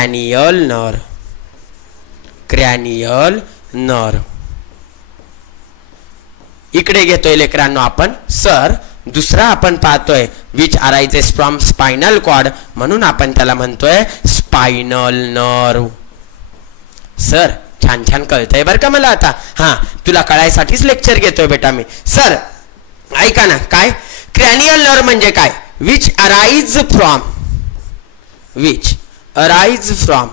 Cranial nerve. Cranial nerve इकडे घेतोय लेकरांनो आपण. सर दुसरा आपण पाहतोय which arises from spinal cord, म्हणून आपण त्याला म्हणतोय स्पायनल नर्व. सर छान छान कळतंय बरं का मला आता. हा, तुला कळायसाठीच लेक्चर घेतोय बेटा मी. सर ऐका ना, काय क्रॅनियल नर्व म्हणजे काय? Which arise from, which arise from,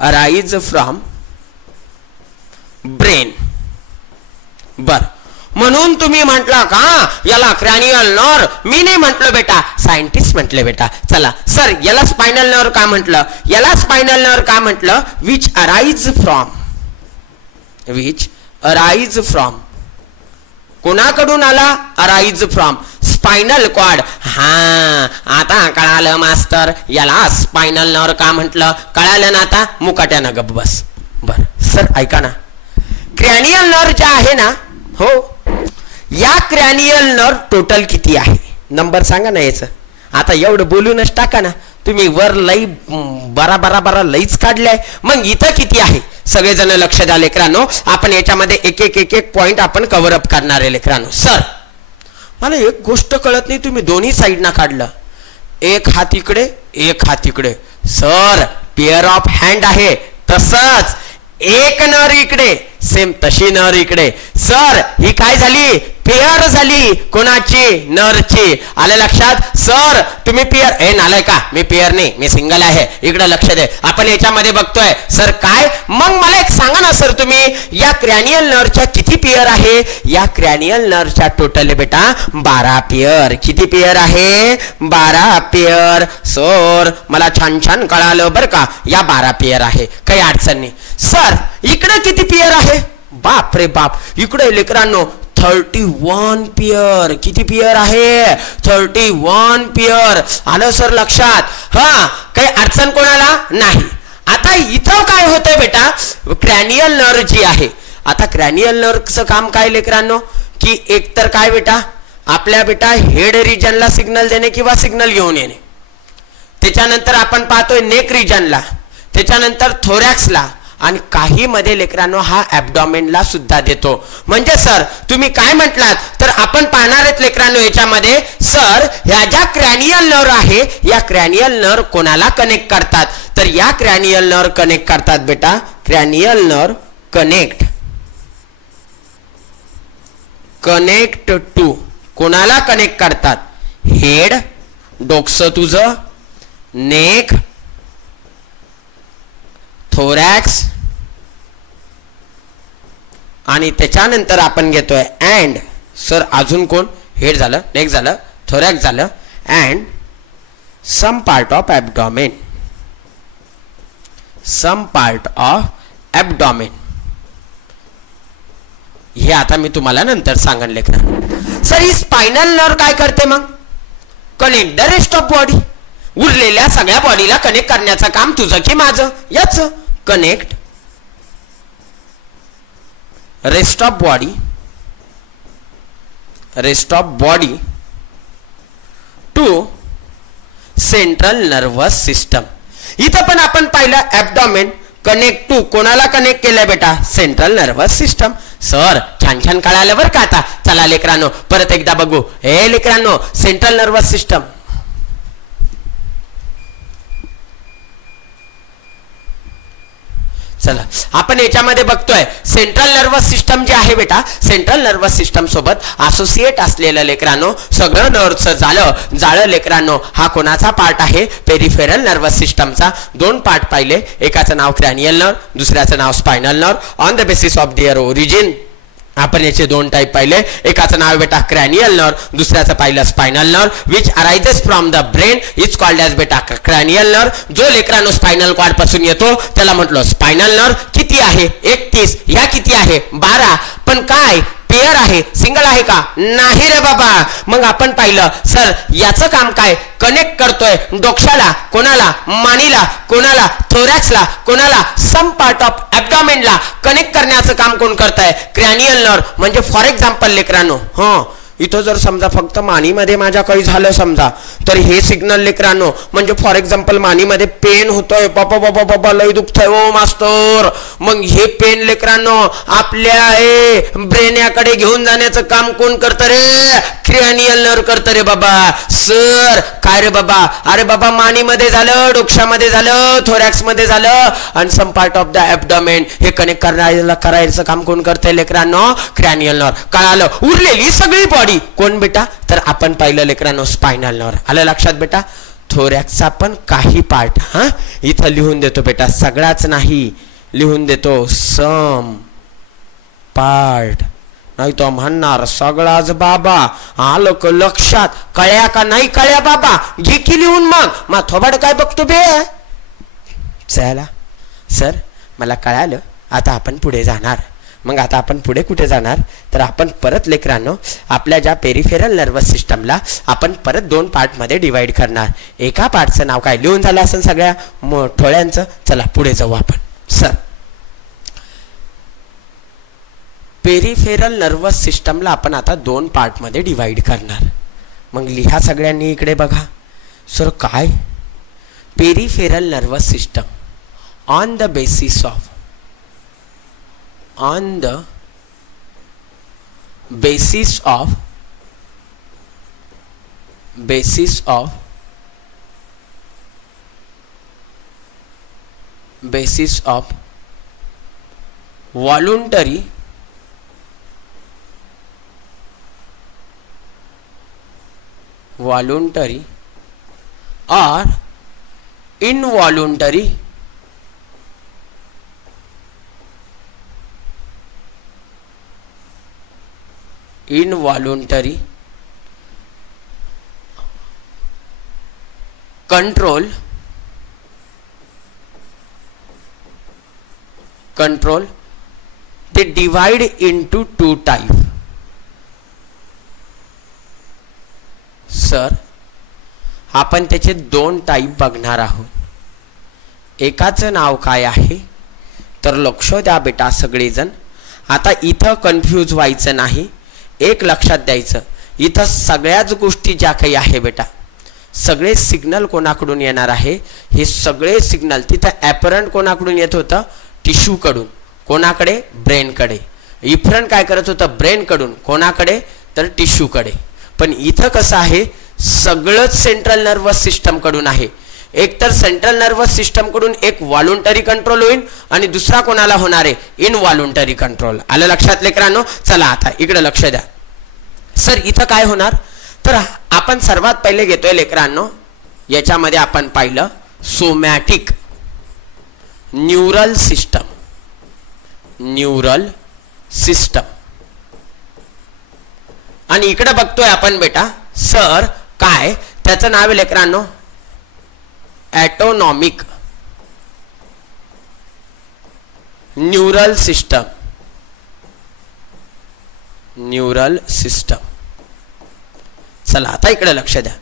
arise from brain. बर, म्हणून तुम्ही म्हटला का याला क्रॅनियल नर्व? मी नाही म्हटलं बेटा, सायंटिस्ट म्हटले बेटा. चला सर, याला स्पायनल नर्व का म्हटलं? याला स्पायनल नर्व का म्हटलं? Which arise from, which arise from. कोणाकडून आला? Arise from spinal cord. हा, आता कळालं मास्तर, याला स्पायनल नर्व का म्हटलं? कळालं ना आता? मुकाट्यानं गप बस. बर सर ऐका ना, क्रॅनियल नर्व जे आहे ना, हो, या क्रॅनियल नर्व टोटल किती आहे? नंबर सांगा ना याचं. आता एवढं बोलूनच टाका ना तुम्ही, वर लई बरा लईच काढलाय. मग इथं किती आहे? सगळेजण लक्ष द्या लेकरांनो, आपण याच्यामध्ये एक एक पॉइंट आपण कव्हर अप करणार आहे लेकरांनो. सर मला एक गोष्ट कळत नाही, तुम्ही दोन्ही साईड ना काढलं, एक हात इकडे एक हात इकडे. सर पेअर ऑफ हँड आहे, तसंच एक नर इकडे, सेम तशी नर इकडे. सर ही काय झाली? पेअर झाली. कोणाची? नरची. आलं लक्षात? सर तुम्ही पेअर, ए नालाय का, मी पेअर नाही, मी सिंगल आहे. इकडे लक्ष दे, आपण याच्यामध्ये बघतोय. सर काय? मग मला एक सांगा ना सर, तुम्ही या क्रॅनियल नर्वच्या किती पेअर आहे? या क्रॅनियल नर्वच्या टोटल बेटा 12 पेअर. किती पेअर आहे? 12 पेअर. सर मला छान छान कळालं बरं का, या 12 पेअर आहे, काही अडचण नाही. सर इकडे किती पेअर आहे? बाप रे बाप, इकडे लेकरांनो 31 पेअर. किती पेअर आहे? 31 पेअर. आलं सर लक्षात? हा, काही अडचण कोणाला नाही. आता इथं काय होतंय बेटा, क्रॅनियल नर्व जी आहे, आता क्रॅनियल नर्वचं काम काय लेकरांनो, की एकतर काय बेटा, आपल्या बेटा हेड रिजनला सिग्नल देणे किंवा सिग्नल घेऊन येणे. त्याच्यानंतर आपण पाहतोय नेक रिजनला, त्याच्यानंतर थोरॅक्सला, आणि काही मध्ये लेकरांनो हा ॲब्डॉमेनला सुद्धा देतो. म्हणजे सर तुम्ही काय म्हटलात, तर आपण पाहणार आहेत लेकरांनो याच्यामध्ये. सर ह्या ज्या क्रॅनियल नर्व आहे, या क्रॅनियल नर्व कोणाला कनेक्ट करतात? तर या क्रॅनियल नर्व कनेक्ट करतात बेटा, क्रॅनियल नर्व कनेक्ट टू, कोणाला कनेक्ट करतात? हेड, डोकं तुझं, नेक, थोरॅक्स, आणि त्याच्यानंतर आपण घेतोय अँड. सर अजून कोण? हेड झालं, नेक झालं, थोरॅक्स झालं, and some part of abdomen. Some part of abdomen हे आता मी तुम्हाला नंतर सांगेन लेकरांनो. सर ही स्पायनल नर्व काय करते मग? Connect the rest of body. उरलेल्या सगळ्या बॉडीला कनेक्ट करण्याचं काम तुझं की माझं? याच. Connect rest of body to central nervous system. इथं पण आपण पाहिलं ॲब्डॉमेन कनेक्ट टू, कोणाला कनेक्ट केलंय बेटा? Central nervous system. सर छान छान कळालं बरं का आता. चला लेकरांनो परत एकदा बघू. हे लेकरांनो सेंट्रल नर्वस सिस्टम, चला आपण याच्यामध्ये बघतोय सेंट्रल नर्वस सिस्टम जे आहे बेटा, सेंट्रल नर्वस सिस्टम सोबत असोसिएट असलेलं लेकरांनो सगळं नर्वचं जाळं लेकरांनो हा कोणाचा पार्ट आहे? पेरिफेरल नर्वस सिस्टमचा. 2 पार्ट पाहिले, एकाचं नाव क्रॅनियल नर्व, दुसऱ्याचं नाव spinal nerve. On the basis of their origin आपण याचे 2 टाइप पाहिले, एकाचं नाव बेटा क्रॅनियल नर्व, दुसऱ्याचं पाहिलं spinal nerve. Which arises from the brain is called as बेटा क्रॅनियल नर्व. जो लेकरांनो स्पायनल कॉर्ड पासून येतो त्याला म्हटलं स्पायनल नर्व. किती आहे? 31. ह्या किती आहे? 12. पण काय पेअर आहे? सिंगल आहे का? नाही रे बाबा. मग आपण पाहिलं सर याचं काम काय? कनेक्ट करतोय डोक्याला, कोणाला? मानीला, कोणाला? थोरॅक्सला, कोणाला? सम पार्ट ऑफ ॲब्डॉमेनला कनेक्ट करण्याचं काम कोण करताय? Cranial nerve. म्हणजे फॉर एक्झाम्पल लेकरांनो, हो इथं जर समजा फक्त मानीमध्ये माझ्या काही झालं समजा, तर हे सिग्नल लेकरांनो म्हणजे फॉर एक्झाम्पल मानीमध्ये पेन होतोय, बाबा बाबा बाबा लय दुखतंय ओ मास्तर, मग हे पेन लेकरांनो आपल्या ब्रेन्याकडे घेऊन जाण्याचं काम कोण करतं रे? क्रॅनियल नर्व करतं रे बाबा. सर काय रे बाबा? अरे बाबा मानीमध्ये झालं, डोक्यामध्ये झालं, थोरॅक्स मध्ये झालं आणि सम पार्ट ऑफ द ॲब्डोमेन, हे कनेक्ट करायचं काम कोण करतंय लेकरांनो? Cranial nerve. कळालं? उरलेली सगळी बॉडी कोण बेटा? तर आपण पाहिलं लेकरांनो स्पायनल नर्व. आलं लक्षात बेटा? थोरॅक्सचा पण काही पार्ट इथं लिहून देतो बेटा, सगळाच नाही लिहून देतो, सम पार्ट. नाही तो म्हणणार सगळाच बाबा. आलं का लक्षात? कळ्या का नाही कळ्या बाबा? घे की लिहून. मग थोबाड काय बघतो बे? चला सर मला कळालं, आता आपण पुढे जाणार. मग आता आपण पुढे कुठे जाणार? तर आपण परत लेकरांनो आपल्या ज्या पेरिफेरल नर्वस सिस्टमला आपण परत 2 पार्टमध्ये डिवाइड करणार. एका पार्टचं नाव काय लिहून झालं असेल सगळ्या ठोळ्यांचं. चला पुढे जाऊ आपण. सर पेरिफेरल नर्वस सिस्टमला आपण आता 2 पार्टमध्ये डिवाइड करणार. मग लिहा सगळ्यांनी इकडे बघा. सर काय? Peripheral nervous system on the basis of voluntary or involuntary control they divide into 2 types. Sir आपण त्याचे 2 टाइप बघणार आहोत. एकाचं नाव काय आहे? तर लक्ष द्या बेटा सगळेजण. आता इथं कन्फ्यूज व्हायचं नाही. एक लक्षात द्यायचं, इथं सगळ्याच गोष्टी ज्या काही आहे बेटा, सगळे सिग्नल कोणाकडून येणार आहे? हे सगळे सिग्नल तिथं ॲपरंट कोणाकडून येत होतं? टिश्यू कडून. कोणाकडे? ब्रेनकडे. इफरंट काय करत होतं? ब्रेनकडून. कोणाकडे? तर टिश्यूकडे. पण इथं कसं आहे? सगळंच सेंट्रल नर्वस सिस्टम कडून आहे. एक तर सेंट्रल नर्वस सिस्टम कडून एक व्हॉलंटरी कंट्रोल होईल आणि दुसरा कोणाला होणार आहे? इनव्हॉलंटरी कंट्रोल. आलं लक्षात लेकरांनो? चला आता इकडे लक्ष द्या. सर इथं काय होणार? तर आपण सर्वात पहिले घेतोय लेकरांनो, याच्यामध्ये आपण पाहिलं सोमॅटिक न्यूरल सिस्टम. आणि इकडे बघतोय आपण बेटा सर काय? त्याचं नाव आहे लेकरांनो ॲटोनॉमिक न्यूरल सिस्टम. चला आता इकडे लक्ष द्या.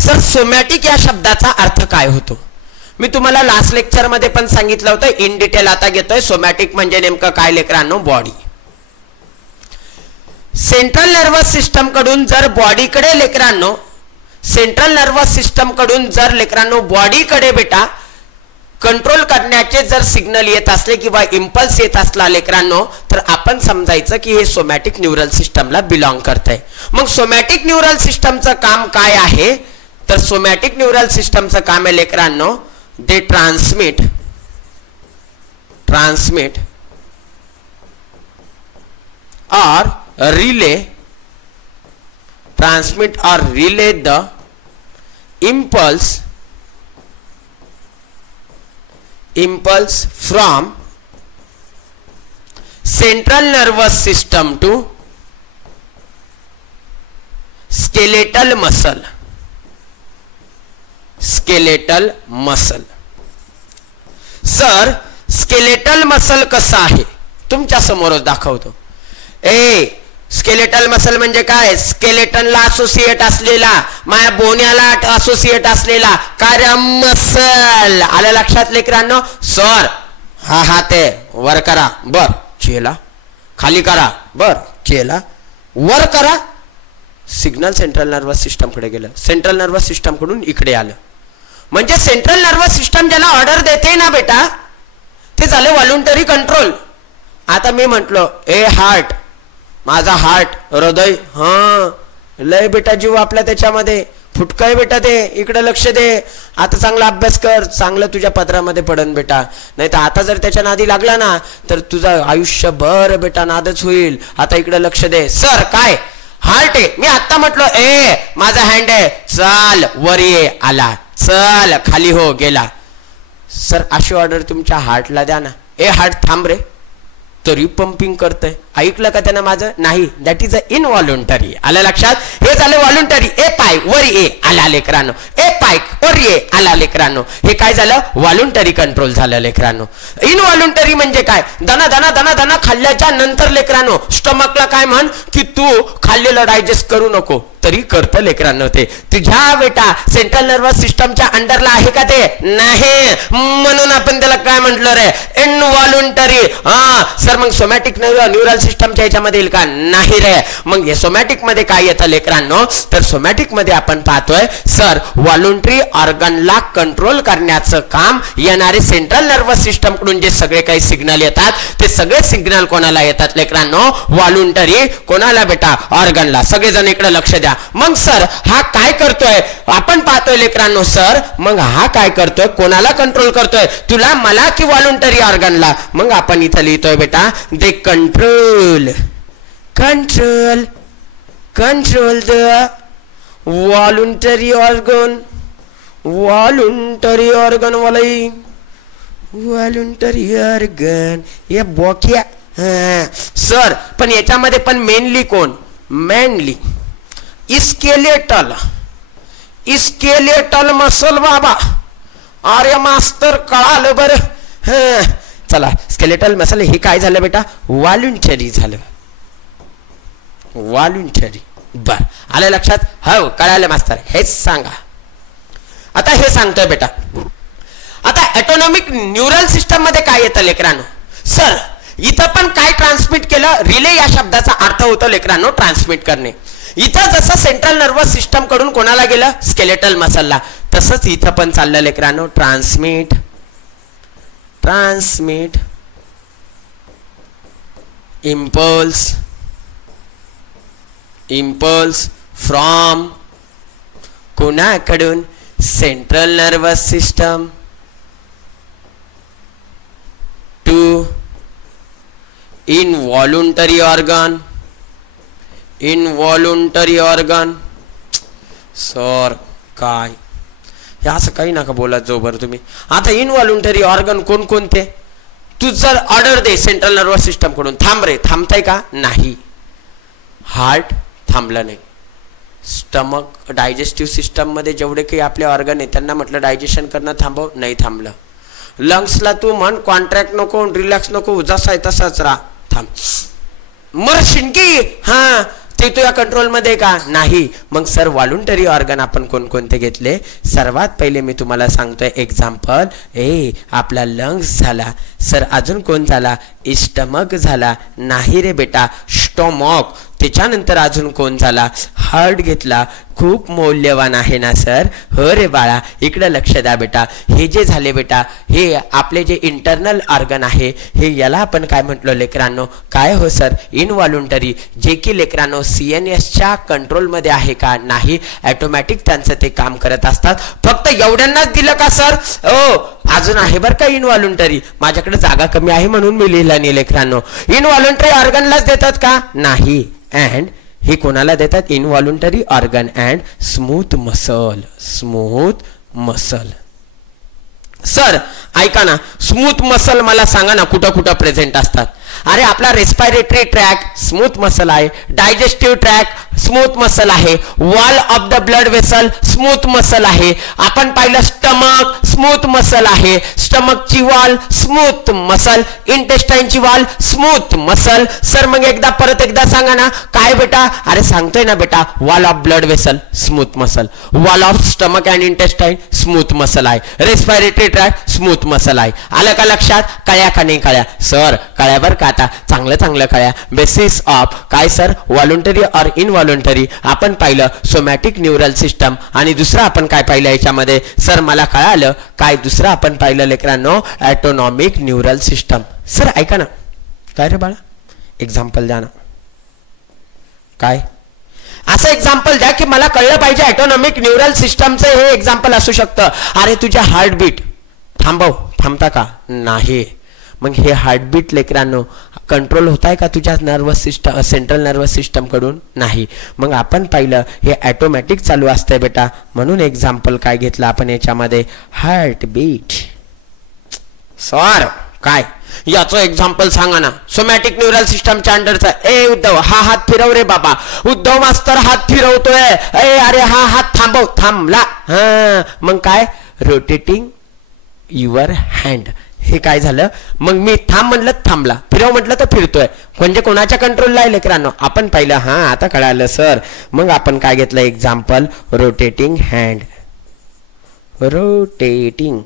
सर सोमॅटिक या शब्दाचा अर्थ काय होतो? मी तुम्हाला लास्ट लेक्चर मध्ये पण सांगितलं होतं, इन डिटेल आता घेतोय. सोमॅटिक म्हणजे नेमकं काय लेकरांनो? बॉडी. सेंट्रल नर्वस सिस्टम कडून जर बॉडीकडे लेकरांनो, सेंट्रल नर्वस सिस्टम कडून जर लेकरांनो बॉडीकडे बेटा कंट्रोल करण्याचे जर सिग्नल येत असले किंवा इम्पल्स येत असला लेकरांनो, तर आपण समजायचं की हे सोमॅटिक न्यूरल सिस्टमला बिलॉंग करतंय. मग सोमॅटिक न्यूरल सिस्टमचं काम काय आहे? तर सोमॅटिक न्यूरल सिस्टमचं काम आहे लेकरांनो, दे transmit or relay the impulse from central nervous system to skeletal muscle. Sir skeletal muscle कसं आहे? तुमच्या समोरच दाखवतो. स्केलेटल मसल म्हणजे काय? स्केलेटनला असोसिएट असलेला, माया बोन्याला असोसिएट असलेला कार्य मसल. आलं लक्षात लेकरांनो? सर हा हात आहे, वर करा, बर चेला, खाली करा, बर चेला, वर करा, सिग्नल सेंट्रल नर्वस सिस्टम कडे गेलं, सेंट्रल नर्वस सिस्टम कडून इकडे आलं. म्हणजे सेंट्रल नर्वस सिस्टम ज्याला ऑर्डर देते ना बेटा ते झालं व्हॉलंटरी कंट्रोल. आता मी म्हटलो ए हार्ट, माझा हार्ट, हृदय, हा लय बेटा जीव आपला त्याच्यामध्ये फुटकय बेटा, ते इकडे लक्ष दे, आता चांगला अभ्यास कर, चांगलं तुझ्या पदरामध्ये पडन बेटा, नाही तर आता जर त्याच्या नादी लागला ना तर तुझं आयुष्यभर बेटा नादच होईल. आता इकडे लक्ष दे. सर काय हार्ट आहे, मी आता म्हटलो ए माझा हँड आहे, चाल वर ये, आला, चल खाली हो, गेला. सर अशी ऑर्डर तुमच्या हार्टला द्या ना, ए हार्ट थांब रे, तरी पंपिंग करतय. ऐकलं का त्यानं माझं? नाही. That is a इनव्हॉलंटरी. आलं लक्षात? हे झालं व्हॉलंटरी. ए पाय वर ये, आला लेकरांनो, ए पाय वर ये, आला लेकरांनो. हे काय झालं? व्हॉलंटरी कंट्रोल झालं लेकरांनो. इनव्हॉलंटरी म्हणजे काय? दना दना दना दना खाल्ल्याच्या नंतर लेकरांनो स्टमकला काय म्हण की तू खाल्लेलं डायजेस्ट करू नको, तरी करतं लेकरांनो ते. तुझ्या बेटा सेंट्रल नर्वस सिस्टमच्या अंडरला आहे का ते? नाही. म्हणून आपण त्याला काय म्हटलं रे? इनव्हॉलंटरी. हा सर मग सोमॅटिक न्यूरल सिस्टमच्या याच्यामध्ये येईल का? नाही रे. मग हे सोमॅटिक मध्ये काय येतं लेकरांनो? तर सोमॅटिक मध्ये आपण पाहतोय सर व्हॉलंटरी ऑर्गनला कंट्रोल करण्याचं काम येणारे सेंट्रल नर्वस सिस्टम कडून जे सगळे काही सिग्नल येतात ते सगळे सिग्नल कोणाला येतात लेकरांनो? व्हॉलंटरी कोणाला बेटा? ऑर्गनला. सगळेजण इकडे लक्ष द्या. मग सर हा काय करतोय? आपण पाहतोय लेकरांनो सर मग हा काय करतोय? कोणाला कंट्रोल करतोय? तुला, मला की व्हॉलंटरी ऑर्गनला? मग आपण इथं लिहितोय बेटा they control control control the voluntary organ. Voluntary organ वालाई व्हॉलंटरी ऑर्गन ये बोक्या. सर पण याच्यामध्ये पण मेनली कोण? Mainly skeletal. स्केलेटल मसल बाबा. अरे मास्तर कळालं बरं. चला स्केलेटल मसल हे काय झालं बेटा? व्हॉलंटरी झालं. व्हॉलंटरी. बर आलं लक्षात? हो कळालं मास्तर. हेच सांगा. आता हे सांगतोय बेटा. आता ऑटोनॉमिक न्यूरल सिस्टम मध्ये काय येतं लेकरांनो? सर इथं पण काय ट्रान्समिट केलं? रिले या शब्दाचा अर्थ होतो लेकरांनो ट्रान्समिट करणे. इथं जसं सेंट्रल नर्वस सिस्टम कडून कोणाला गेलं? स्केलेटल मसलला. तसंच इथं पण चाललं लेकरांनो transmit. Transmit impulse. Impulse from कोणाकडून? Central nervous system to involuntary organ. Involuntary organ. Sir काय हे असं काही नका बोला जो बरं तुम्ही. आता इनव्हॉलंटरी ऑर्गन कोणकोणते? तू जर ऑर्डर दे सेंट्रल नर्वस सिस्टम कडून, थांब रे, थांबताय का? नाही. हार्ट थांबलं नाही. स्टमक डायजेस्टिव्ह सिस्टम मध्ये जेवढे काही आपले ऑर्गन आहे त्यांना म्हटलं डायजेशन करणं थांबव, नाही थांबलं. लंग्सला तू म्हण कॉन्ट्रॅक्ट नको, रिलॅक्स नको, जसा आहे तसाच राहा, थांब. मरशीन की हा ते तुझ्या कंट्रोल मध्ये का? नाही. मग सर व्हॉलंटरी ऑर्गन आपण कोणकोणते घेतले? सर्वात पहिले मी तुम्हाला सांगतोय एक्झाम्पल. ए आपला लंग्स झाला. सर अजून कोण झाला? स्टमक झाला. नाही रे बेटा स्टोमक. त्याच्यानंतर अजून कोण झाला? हार्ट घेतला. खूप मौल्यवान आहे ना सर? हो रे बाळा इकडे लक्ष द्या बेटा. हे जे झाले बेटा हे आपले जे इंटरनल ऑर्गन आहे हे याला आपण काय म्हटलो लेकरांनो? काय हो सर? इनव्हॉलंटरी. जे की लेकरांनो CNS च्या कंट्रोल मध्ये आहे का? नाही. ऑटोमॅटिक त्यांचं ते काम करत असतात. फक्त एवढ्यांनाच दिलं का सर? ओ अजून आहे बरं का इनव्हॉलंटरी. माझ्याकडे जागा कमी आहे म्हणून मी लिहिलं नाही लेकरांनो. इनव्हॉलंटरी ऑर्गनलाच देतात का? नाही. अँड हे कोणाला देतात? इनव्हॉलंटरी organ and smooth muscle. Smooth muscle. Sir ऐका ना स्मूथ मसल मला सांगा ना कुठं कुठं प्रेझेंट असतात? अरे आपला रेस्पिरेटरी ट्रॅक स्मूथ मसल आहे. डायजेस्टिव्ह ट्रॅक स्मूथ मसल आहे. Wall of the blood vessel smooth muscle आहे. आपण पाहिलं स्टमक स्मूथ मसल मसल आहे. स्टमकची वॉल स्मूथ मसल, इंटेस्टाइनची वॉल स्मूथ मसल. सर मग एकदा परत एकदा सांगा ना काय बेटा. अरे सांगतोय ना बेटा, wall of blood vessel smooth muscle, wall of stomach and intestine smooth muscle आहे, रेस्पिरेटरी ट्रॅक्ट स्मूथ मसल आहे. आलं का लक्षात. कळ्या का नाही कळ्या. सर कळ्यावर का आता चांगलं चांगलं कळ्या. बेसिस ऑफ काय सर, व्हॉलंटरी ऑर इनव्हॉलंटरी आपण पाहिलं सोमॅटिक न्यूरल सिस्टम. आणि दुसरं आपण काय पाहिलं याच्यामध्ये सर मला कळालं काय. दुसरं आपण पाहिलं लेकरांनो ॲटोनॉमिक न्यूरल सिस्टम. सर ऐका ना, काय रे बाळा एक्झाम्पल द्या ना. काय असं एक्झाम्पल द्या की मला कळलं पाहिजे. ॲटोनॉमिक न्यूरल सिस्टमचं हे एक्झाम्पल असू शकतं. अरे तुझ्या हार्टबीट थांबव, थांबता का नाही. मग हे हार्टबीट लेकरांनो कंट्रोल होत आहे का तुझ्या nervous system, central nervous system कडून नाही. मग आपण पाहिलं हे ऑटोमॅटिक चालू असतंय बेटा. म्हणून एक्झाम्पल काय घेतलं आपण याच्यामध्ये, हार्टबीट. सर काय याचं एक्झाम्पल सांगा ना. सोमॅटिक न्यूरल सिस्टमच्या अंडरचा. ए उद्धव हा हात फिरव रे बाबा. उद्धव मास्तर हात फिरवतोय. ए अरे हा हात थांबव. थांबला. हा मग काय, रोटेटिंग युअर हँड. हे काय झालं. मग मी थांब म्हटलं थांबला, फिरव म्हटलं तर फिरतोय. म्हणजे कोणाच्या कंट्रोलला आहे लेकरांनो आपण पाहिलं. हा आता कळालं सर. मग आपण काय घेतलं example, rotating hand, rotating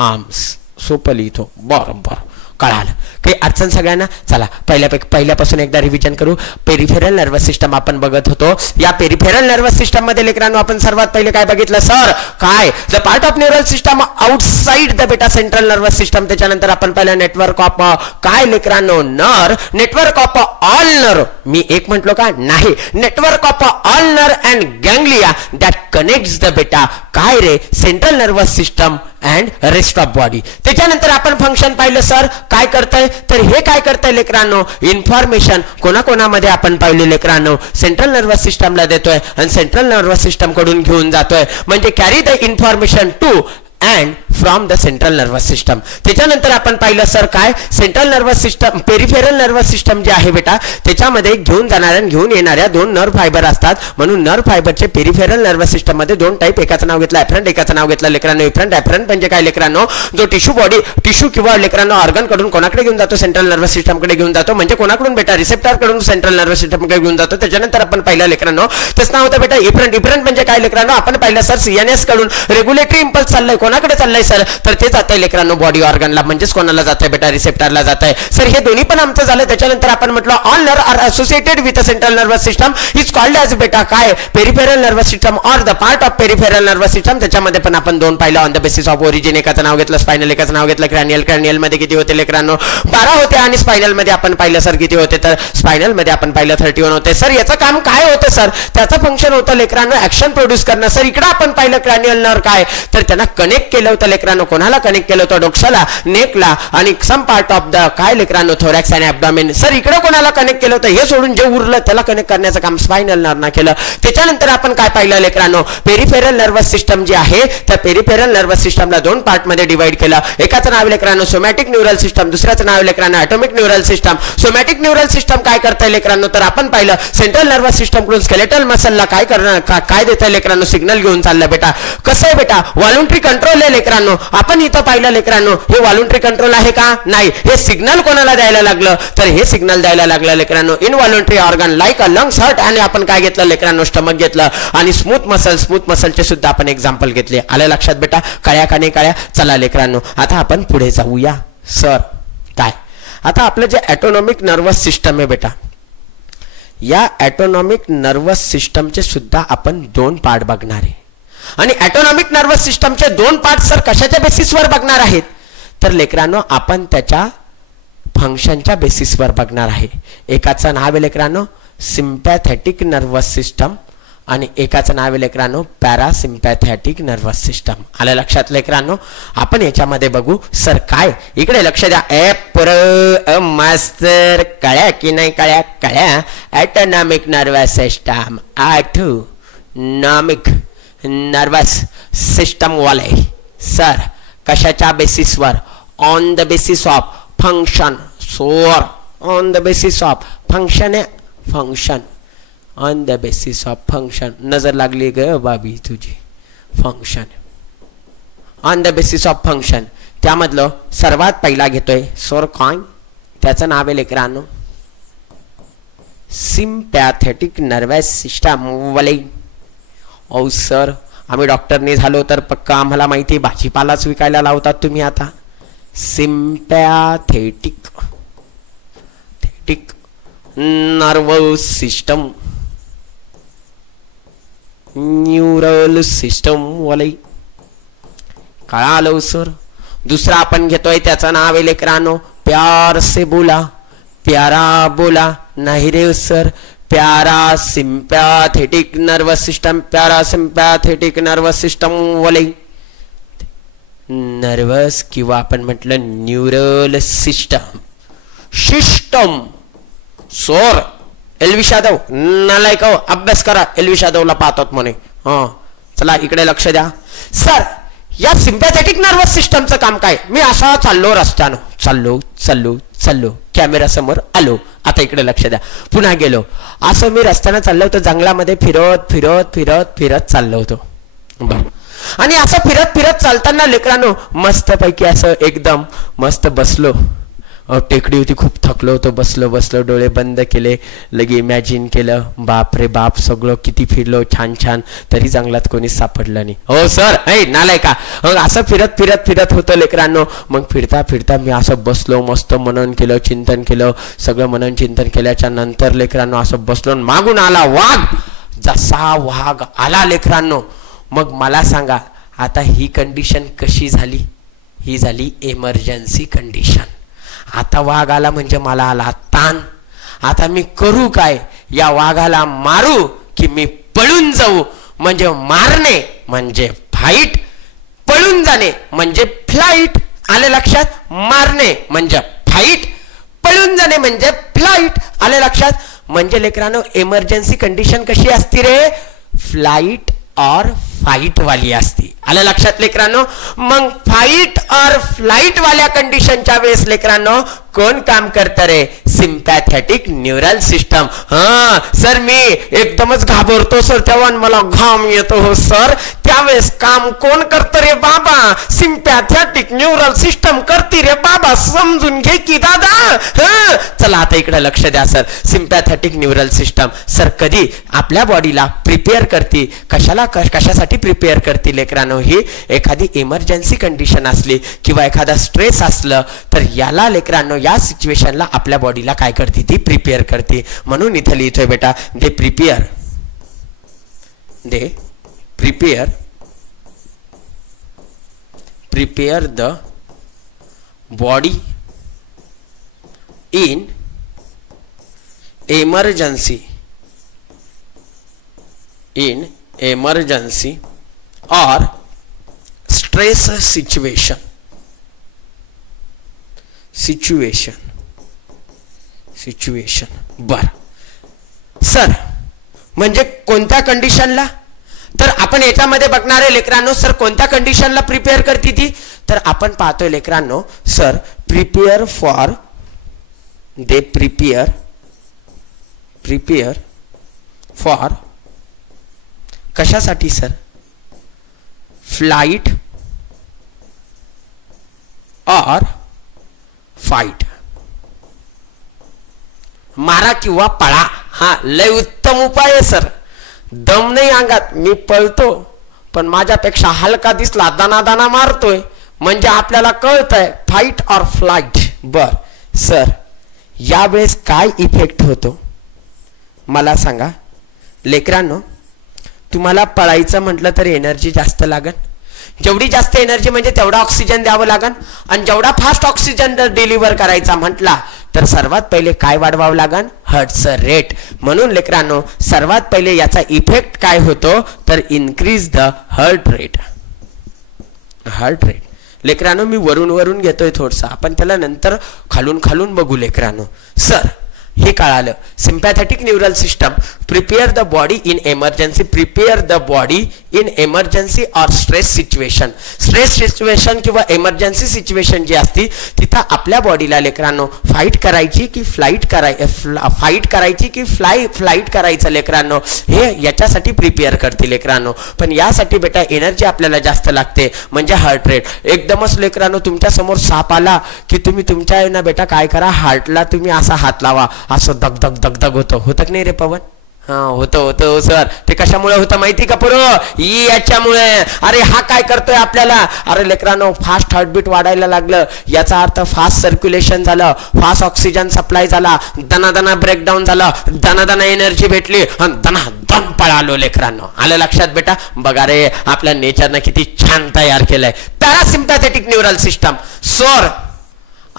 arms. सोपं लिहितो. बरं बरं कळालं. काही अडचण सगळ्यांना. चला पहिल्यापासून एकदा रिव्हिजन करू. पेरिफेरल नर्वस सिस्टम आपण बघत होतो. या पेरिफेरल नर्वस सिस्टम मध्ये लेकरांनो आपण सर्वात पहिले काय बघितलं सर, काय the part of neural system outside the बेटा सेंट्रल नर्वस सिस्टम. त्याच्यानंतर आपण पाहिलं नेटवर्क ऑफ काय लेकरांनो नर, नेटवर्क ऑफ ऑल नर. मी एक म्हटलो का नाही, network of all nerve and ganglia that connects the बेटा काय रे central nervous system and rest of body. त्याच्यानंतर आपण फंक्शन पाहिलं सर काय करतंय. तर हे काय करतंय लेकरांनो, इन्फॉर्मेशन कोणाकोणामध्ये आपण पाहिले लेकरांनो, सेंट्रल नर्वस सिस्टमला देतोय आणि सेंट्रल नर्वस सिस्टम कडून घेऊन जातोय. म्हणजे carry the information to and from the central nervous system. त्याच्यानंतर आपण पाहिलं सर काय, central nervous system, peripheral nervous system जे आहे बेटा त्याच्यामध्ये घेऊन जाणाऱ्या घेऊन येणाऱ्या दोन नर्व फायबर असतात. म्हणून नर्व फायबरचे पेरिफेरल नर्वस सिस्टम मध्ये दोन टाईप, एकाचं नाव घेतलं एफरंट, एकाचं नाव घेतलं लेकरांनो इफरंट. एफरंट म्हणजे काय लेकरांनो, जो टिश्यू बॉडी टिश्यू किंवा लेकरांनो ऑर्गन कडून कोणाकडे घेऊन जातो, सेंट्रल नर्वस सिस्टम कडे घेऊन जातो. म्हणजे कोणाकडून बेटा, रिसेप्टर कडून सेंट्रल नर्वस सिस्टम कडे घेऊन जातो. त्याच्यानंतर आपण पाहिलं लेकरांनो त्याचं नाव होतं बेटा इफरंट. इफरंट म्हणजे काय लेकरांनो, आपण पाहिलं सर सीएनएस कडून रेग्युलेटरी इंपल्स चाललंय, कोणाकडे चाललंय सर, तर ते जातंय लेकरांनो बॉडी ऑर्गनला. म्हणजेच कोणाला जातंय बेटा, रिसेप्टरला जातंय. सर हे दोन्ही पण आमचं झालं. त्याच्यानंतर आपण म्हटलं all nerve are associated with central nervous system is called as बेटा काय, peripheral nervous system or the part of peripheral nervous system. त्याच्यामध्ये पण आपण दोन पाहिलं on the basis of origin. एकाचं नाव घेतलं स्पायनल, एकाचं नाव घेतलं क्रॅनियल. क्रॅनियल मध्ये किती होते लेकरांनो, 12 होते. आणि स्पायनल मध्ये आपण पाहिलं सर किती होते, तर स्पायनल मध्ये आपण पाहिलं 31 होते. सर याचं काम काय होतं सर, त्याचं फंक्शन होतं लेकरांनो ऍक्शन प्रोड्यूस करणं. सर इकडे आपण पाहिलं क्रॅनियल नर्व काय, तर त्यांना कनेक्ट केलं होतं लेकरांनो. कोणाला कनेक्ट केलं होतं, डोक्याला, नेकला आणि सम पार्ट ऑफ द काय लेकरांनो थोरॅक्स आणि ॲब्डॉमेन. सर इकडे कोणाला कनेक्ट केलं होतं, हे सोडून जे उरलं त्याला कनेक्ट करण्याचं काम स्पायनल नर्वनं केलं. त्याच्यानंतर आपण काय पाहिलं लेकरांनो, पेरिफेरल नर्वस सिस्टम जे आहे त्या पेरिफेरल नर्वस सिस्टमला दोन पार्ट मध्ये डिवाइड केलं. एकाचं नाव लेकरांनो सोमॅटिक न्यूरल सिस्टम, दुसऱ्याचं नाव लेकरांनो atomic neural system. Somatic neural system काय करतंय लेकरांनो, तर आपण पाहिलं सेंट्रल नर्वस सिस्टम कडून स्केलेटल मसलला काय करणार, काय देतंय लेकरांनो, सिग्नल घेऊन चाललं बेटा. कसं आहे बेटा, व्हॉलंटरी कंट्रोल आहे लेकरांनो. आपण इथं पाहिलं लेकरांनो हे व्हॉलंटरी कंट्रोल आहे का, नाही. हे सिग्नल कोणाला द्यायला लागलं, तर हे सिग्नल द्यायला लागलं लेकरांनो involuntary organ like a lungs heart. आणि आपण काय घेतलं लेकरांनो, स्टमक घेतलं. आणि स्मूथ मसलचे सुद्धा आपण एक्झाम्पल घेतले. आलं लक्षात बेटा, कळ्या का नाही कळ्या. चला लेकरांनो आता आपण पुढे जाऊया. सर काय, आता आपलं जे ॲटोनॉमिक नर्वस सिस्टम आहे बेटा, या ॲटोनॉमिक नर्वस सिस्टमचे सुद्धा आपण दोन पार्ट बघणार आहे. आणि ॲटोनॉमिक नर्वस सिस्टमचे दोन पार्ट सर कशाच्या बेसिसवर बघणार आहेत, तर लेकरांनो आपण त्याच्या फंक्शनच्या बेसिसवर बघणार आहे. एकाचं नाव आहे लेकरांनो सिम्पॅथेटिक नर्वस सिस्टम आणि एकाचं नाव आहे लेकरांनो पॅरासिम्पॅथेटिक नर्वस सिस्टम. आलं लक्षात लेकरांनो. आपण याच्यामध्ये बघू सर काय, इकडे लक्ष द्या. मास्तर कळ्या की नाही कळ्या, कळ्या. Autonomic nervous system, autonomic nervous system वाले सर कशाच्या बेसिसवर, on the basis of function. सोर on the basis of function आहे, function on the basis of function. नजर लागली ग बाबी तुझी, function on the basis of function. त्यामधलं सर्वात पहिला घेतोय सर काय, त्याचं नाव आहे लेकरांनो सिम्पॅथेटिक नर्वस सिस्टम वले. ओ सर आम्ही डॉक्टरने झालो तर पक्का आम्हाला माहिती भाजीपालाच विकायला लावतात तुम्ही आता. Sympathetic nervous system neural system वाले. कळालं सर. दुसरा आपण घेतोय त्याचं नाव आहे लेकरांनो प्यार से बोला, प्यारा बोला. नाही रे सर, प्यारा सिम्पॅथेटिक नर्वस सिस्टम, प्यारा सिम्पॅथेटिक नर्वस सिस्टम वाले. नर्वस किंवा आपण म्हटलं neural system. System sir Elvish Yadav नालायक अभ्यास करा, एलविश यादवला पाहतात म्हणे. चला इकडे लक्ष द्या सर. या सिम्पॅथेटिक नर्वस सिस्टमचं काम काय. मी असा चाललो रस्त्यानं, चाललो कॅमेरा समोर आलो. आता इकडे लक्ष द्या. पुन्हा गेलो. असं मी रस्त्यानं चाललो होतो, जंगलामध्ये फिरत चाललो होतो. आणि असं फिरत चालताना लेकरांनो मस्तपैकी असं एकदम मस्त बसलो. टेकडी होती, खूप थकलो होतो. बसलो डोळे बंद केले. लगे इमॅजिन केलं बाप रे बाप सगळं किती फिरलो छान, तरी जंगलात कोणीच सापडलं नाही. हो सर नालाय का. असं फिरत होतं लेकरांनो. मग फिरता मी असं बसलो, मस्त मनन केलं, चिंतन केलं. सगळं मनन चिंतन केल्याच्या नंतर लेकरांनो असं बसलो. मागून आला वाघ. जसा वाघ आला लेकरांनो, मग मला सांगा आता ही कंडिशन कशी झाली. ही झाली इमर्जन्सी कंडिशन. आता वाघ आला म्हणजे मला आला ताण. आता मी करू काय. या वाघाला मारू की मी पळून जाऊ. म्हणजे मारणे म्हणजे फाईट, पळून जाणे म्हणजे फ्लाईट. आले लक्षात. मारणे म्हणजे फाईट, पळून जाणे म्हणजे फ्लाईट. आले लक्षात. म्हणजे लेकरांनो इमर्जन्सी कंडिशन कशी असती रे, फ्लाईट और फाईट वाली असती. आलं लक्षात लेकरांनो. मग फाईट और फ्लाईट वाल्या कंडिशनच्या वेळेस लेकरांनो कोण काम करतं रे, सिम्पॅथेटिक न्यूरल सिस्टम. सर मी एकदमच घाबरतो सर, तेव्हा मला घाम येतो. हो सर, त्यावेळेस काम कोण करतं रे बाबा, सिम्पॅथेटिक न्यूरल सिस्टम करते रे बाबा. समजून घे की दादा. चला आता इकडे लक्ष द्या sir. Sympathetic neural system sir कधी आपल्या बॉडीला प्रिपेअर करते, कशासाठी प्रिपेअर करते लेकरांनो. ही एखादी इमर्जन्सी कंडिशन असली किंवा एखादा स्ट्रेस असलं तर याला लेकरांनो या सिच्युएशनला आपल्या बॉडीला काय करते, ती प्रिपेअर करते. म्हणून इथे लिहितोय बेटा they prepare the body in emergency or stress situation. बर सर म्हणजे कोणत्या कंडिशनला. तर आपण याच्यामध्ये बघणारे लेकरांनो सर कोणत्या कंडिशनला प्रिपेअर करते ती. तर आपण पाहतोय लेकरांनो सर प्रिपेअर फॉर कशासाठी सर, फ्लाइट और फाइट. मारा किंवा पळा. लय उत्तम उपाय आहे सर. दम नाही अंगात, मी पळतो पण माझ्यापेक्षा हलका दिसला दाना मारतोय म्हणजे आपल्याला कळतंय फाइट और फ्लाइट. बर सर यावेळेस काय इफेक्ट होतो मला सांगा लेकरांनो. तुम्हाला पळायचं म्हटलं तर एनर्जी जास्त लागन. जेवढी जास्त एनर्जी म्हणजे तेवढा ऑक्सिजन द्यावं लागन. आणि जेवढा फास्ट ऑक्सिजन डिलिव्हर करायचा म्हटला तर सर्वात पहिले काय वाढवावं लागन, हार्टचं रेट. म्हणून लेकरांनो सर्वात पहिले याचा इफेक्ट काय होतो तर इन्क्रीज द हार्ट रेट. लेकरांनो मी वरून घेतोय थोडसा, आपण त्याला नंतर खालून बघू लेकरांनो. सर हे कळालं. Sympathetic neural system prepare the body in emergency, prepare the body in emergency और स्ट्रेस सिच्युएशन. स्ट्रेस सिच्युएशन किंवा एमर्जन्सी सिच्युएशन जी असती तिथं आपल्या बॉडीला लेकरांनो फाईट करायची की फ्लाईट करायची की फ्लाईट करायचं लेकरांनो, हे याच्यासाठी प्रिपेअर करते लेकरांनो. पण यासाठी बेटा एनर्जी आपल्याला जास्त लागते, म्हणजे हार्ट रेट. एकदमच लेकरांनो तुमच्या समोर साप आला की तुम्ही तुमच्या ना बेटा काय करा, हार्टला तुम्ही असा हात लावा, असं दग दग दग दग होतं की नाही रे पवन? हा होतं सर. ते कशामुळे होतं माहिती का पुरो? याच्यामुळे. अरे हा काय करतोय आपल्याला? अरे लेकरांनो फास्ट हार्टबीट वाढायला लागलं, याचा अर्थ फास्ट सर्क्युलेशन झालं, फास्ट ऑक्सिजन सप्लाय झाला, दनादना ब्रेकडाऊन झालं, दनादना एनर्जी भेटली आणि दनादन पळालो लेकरांनो. आलं लक्षात बेटा? बघा रे आपल्या नेचरनं किती छान तयार केलंय पॅरासिम्पॅथेटिक न्यूरल सिस्टम. सर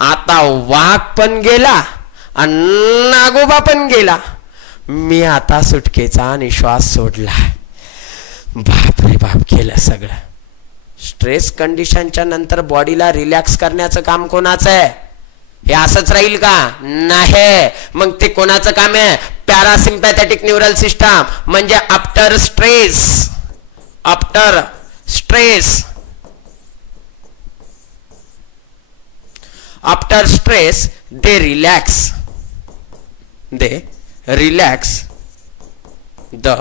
आता वाघ पण गेला आणि नागोबा पण गेला, मी आता सुटकेचा निश्वास सोडला. बाप रे बाप केलं सगळं. स्ट्रेस कंडिशनच्या नंतर बॉडीला रिलॅक्स करण्याचं काम कोणाचं आहे? हे असंच राहील का? नाही. मग ते कोणाचं काम आहे? Parasympathetic neural system. म्हणजे after stress they relax the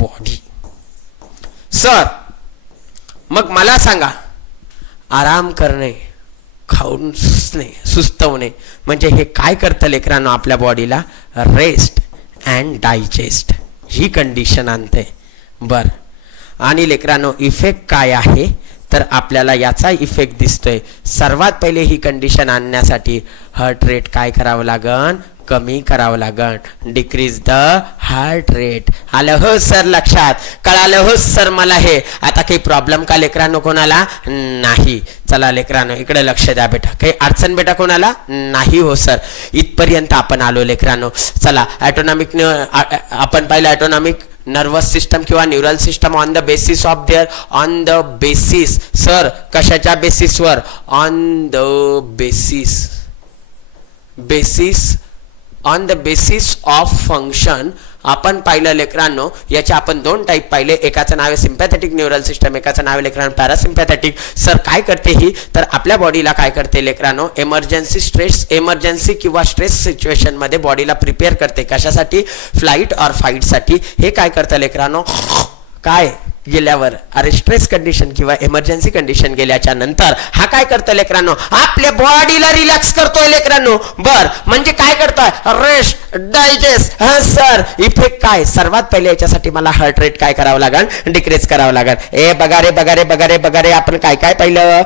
body. Sir मग मला सांगा, आराम करणे, खाऊन सुस्तवणे म्हणजे हे काय करतं लेकरांनो? आपल्या बॉडीला rest and digest he condition आणते. बर, आणि लेकरांनो इफेक्ट काय आहे? तर आपल्याला याचा इफेक्ट दिसतोय. सर्वात पहिले ही कंडिशन आणण्यासाठी हार्ट रेट काय करावं लागन? कमी करावं लागन. Decrease the heart rate. आलं हो सर लक्षात? कळालं हो सर मला? हे आता काही प्रॉब्लेम का लेकरांनो कोणाला? नाही. चला लेकरांनो इकडे लक्ष द्या बेटा. काही अडचण बेटा कोणाला? नाही हो सर. इथपर्यंत आपण आलो लेकरांनो. चला ऑटोनॉमिक आपण पाहिलं ऑटोनॉमिक नर्वस सिस्टम किंवा neural system on the basis of sir कशाच्या बेसिसवर? On the basis of function. आपण पाहिलं लेकरांनो याचे आपण दोन टाईप पाहिले. एकाचं नाव आहे सिम्पॅथेटिक न्यूरल सिस्टम, एकाचं नाव आहे लेकरांनो पॅरासिम्पॅथेटिक. सर काय करते ही? तर आपल्या बॉडीला काय करते लेकरांनो? एमर्जन्सी किंवा स्ट्रेस सिच्युएशन मध्ये बॉडीला प्रिपेअर करते. कशासाठी? फ्लाईट और फाईट साठी. हे काय करतं लेकरांनो? काय गेल्यावर अरे स्ट्रेस कंडिशन किंवा इमर्जन्सी कंडिशन गेल्याच्या नंतर हा काय करतं लेकरांनो? आपल्या बॉडीला रिलॅक्स करतोय लेकरांनो. बर, म्हणजे काय करतोय? Rest, digest. हा सर इफेक्ट काय? सर्वात पहिले याच्यासाठी मला हार्ट रेट काय करावं लागेल? डिक्रीज करावं लागेल. बघा रे आपण काय काय पाहिलं?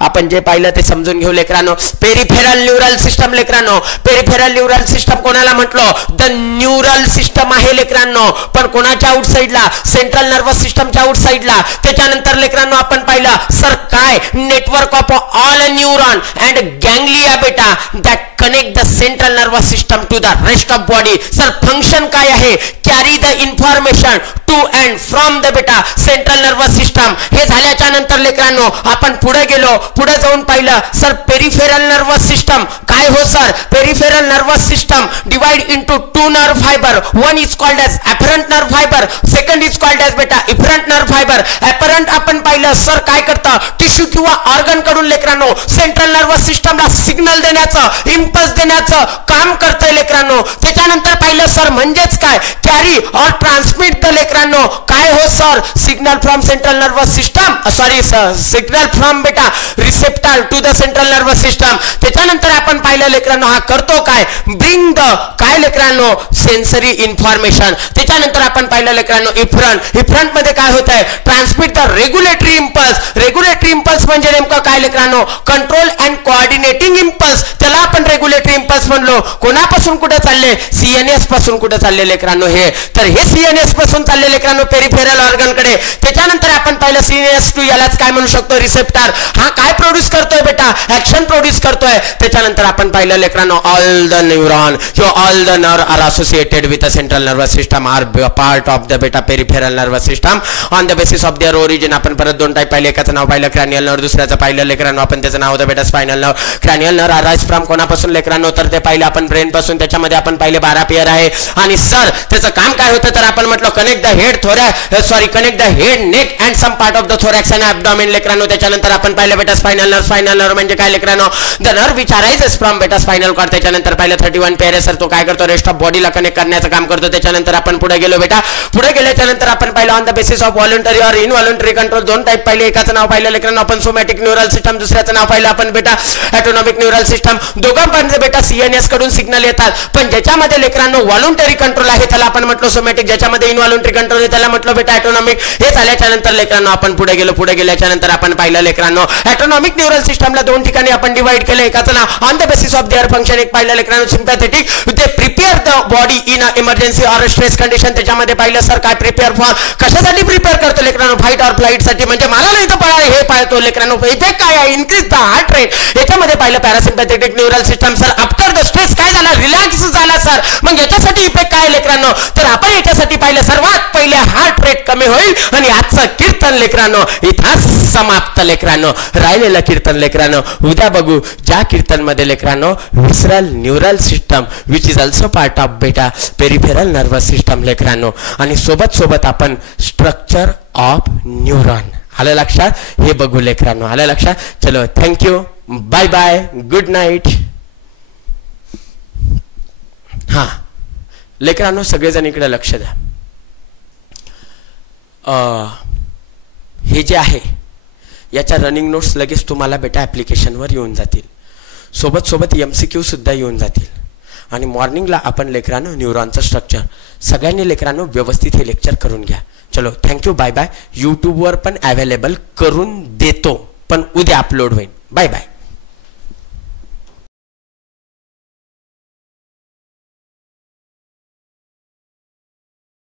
आपण जे पाहिलं ते समजून घेऊ लेकरांनो. पेरिफेरल न्यूरल सिस्टम लेकरांनो. पेरिफेरल न्यूरल सिस्टम कोणाला म्हटलं? द न्यूरल सिस्टम आहे लेकरांनो. पण कोणाच्या आउटसाइडला? सेंट्रल नर्वस सिस्टमच्या आउटसाइडला. त्याच्यानंतर लेकरांनो आपण पाहिलं सर काय? Network of all neuron and ganglia बेटा that connect the central nervous system to the rest of body. Sir function काय आहे? Carry the information to and from the बेटा सेंट्रल नर्वस सिस्टम. हे झाल्याच्या नंतर लेकरांनो आपण पुढे गेलो. पुढे जाऊन पाहिलं सर पेरिफेरल नर्वस सिस्टम काय हो sir? Peripheral nervous system divide into two nerve fibre. One is called as afferent nerve fibre, second is called as बेटा इफरंट नर्व फायबर. ऍपरंट आपण पाहिलं सर काय करतं? टिश्यू किंवा ऑर्गन कडून लेकरांनो सेंट्रल नर्वस सिस्टमला सिग्नल देण्याचं, इम्पल्स देण्याचं काम करतंय लेकरांनो. त्याच्यानंतर पाहिलं सर म्हणजेच काय? कॅरी और ट्रान्समिट द लेकरांनो काय हो sir? Signal from central nervous system, sorry sir signal from बेटा receptor to the central nervous system. त्याच्यानंतर आपण पाहिलं लेकरांनो हा करतो काय? ब्रिंग द काय लेकरांनो? Sensory information. त्याच्यानंतर आपण पाहिलं लेकरांनो इफरंट मध्ये काय होत आहे? Transmit the regulatory impulse. Regulatory impulse म्हणजे नेमकं काय लेकरांनो? Control and coordinating impulse. त्याला आपण रेग्युलेटरी इम्पल्स म्हणलो. कोणापासून कुठे चालले? सीएनएस पासून कुठे चालले लेकरांनो? हे तर हे सीएनएस पासून चालले लेकरांनो पेरिफेरल ऑर्गन कडे. त्याच्यानंतर आपण पाहिलं सीएनएस टू यालाच काय म्हणू शकतो? रिसेप्टर. हा काय प्रोड्यूस करतोय बेटा? ऍक्शन प्रोड्यूस करतोय. त्याच्यानंतर आपण पाहिलं लेकरांनो ऑल द न्यूरॉन किंवा all the nerve are associated with the central nervous system are part of the बेटा peripheral nervous system on the basis of their origin. आपण परत दोन टाईप पाहिले. एकाचं नाव पाहिलं क्रॅनियल नर्व, दुसऱ्याचं पाहिलं पाहिलं लेकरांनो आपण, त्याचं नाव होतं बेटा spinal nerve. Cranial nerve arise from कोणापासून लेकरांनो, तर ते पाहिलं आपण ब्रेन पासून. त्याच्यामध्ये आपण पाहिले 12 पेअर आहे. आणि सर त्याचं काम काय होतं, तर आपण म्हटलं connect the head connect the head neck and some part of the thorax and abdomen लेकरांनो. त्याच्यानंतर आपण पाहिलं बेटा स्पायनल नर्व. स्पायनल नर्व म्हणजे काय लेकरांनो, the nerve which arises from बेटा स्पायनल कॉर्ड. त्याच्यानंतर पाहिलं 31 पेअर आहे सर, तो काय करतो, रेस्ट ऑफ बॉडीला कनेक्ट करण्याचं काम करतो. त्याच्यानंतर आपण पुढे गेलो बेटा. पुढे गेल्याच्या नंतर आपण पाहिलं on the basis of voluntary और इनव्हॉलंटरी कंट्रोल. दोन टाईप पाहिले, एकाचं नाव पाहिलं लेकरांनो आपण सोमॅटिक न्यूरल सिस्टम, दुसऱ्याचं नाव पाहिलं आपण बेटा ऑटोनॉमिक न्यूरल सिस्टम. दोघांपर्यंत बेटा सीएनएस कडून सिग्नल येतात, पण ज्याच्यामध्ये लेकरांनो व्हॉलंटरी कंट्रोल आहे त्याला आपण म्हटलं सोमॅटिक, ज्याच्यामध्ये इनव्हॉलंटरी कंट्रोल आहे त्याला म्हटलं बेटा ऑटोनॉमिक. हे झाल्याच्या नंतर लेकरांनो आपण पुढे गेलो. पुढे गेल्याच्या नंतर आपण पाहिलं लेकरांनो ऑटोनॉमिक न्यूरल सिस्टमला दोन ठिकाणी आपण डिवाइड केलं. एकाचं नाव on the basis of their function, एक पाहिलं लेकरांनो सिम्पॅथेटिक, ते prepare the body in a emergency or stress condition. त्याच्यामध्ये पाहिलं सर काय प्रिपेअर फॉर, कशासाठी प्रिपेअर करतो लेकरांनो, फाईट ऑर फ्लाईट साठी, म्हणजे मला नाही तर पळा हे पाळतो लेकरांनो. इथे काय आहे, इन्क्रीज द हार्ट रेट. याच्यामध्ये पाहिलं parasympathetic neural system sir after the stress काय झाला, रिलॅक्स झाला सर. मग याच्यासाठी इफेक्ट काय लेकरांनो, तर आपण याच्यासाठी पाहिलं सर्वात पहिले हार्ट रेट कमी होईल. आणि आजचं कीर्तन लेकरांनो इथं समाप्त लेकरांनो. राहिलेलं कीर्तन लेकरांनो उद्या बघू, ज्या कीर्तन मध्ये लेकरांनो विसरल neural system which is also part of बेटा पेरिफेरल नर्वस सिस्टम लेकरांनो, आणि सोबत सोबत आपण स्ट्रक्चर ऑफ न्यूरॉन. आलं लक्षात, हे बघू लेकरांनो. आलं लक्षात. चलो thank you, bye bye, good night. हा लेकरांनो सगळेजण इकडे लक्ष द्या. हे जे आहे याच्या रनिंग नोट्स लगेच तुम्हाला बेटा ॲप्लिकेशनवर येऊन जातील. सोबत सोबत MCQ सुद्धा येऊन जातील. आणि मॉर्निंगला आपण लेकरांनो न्यूरॉनचं स्ट्रक्चर सगळ्यांनी लेकरांनो व्यवस्थित हे लेक्चर करून घ्या. चलो थँक्यू, बाय बाय. यूट्यूबवर पण अवेलेबल करून देतो, पण उद्या अपलोड होईल. Bye bye.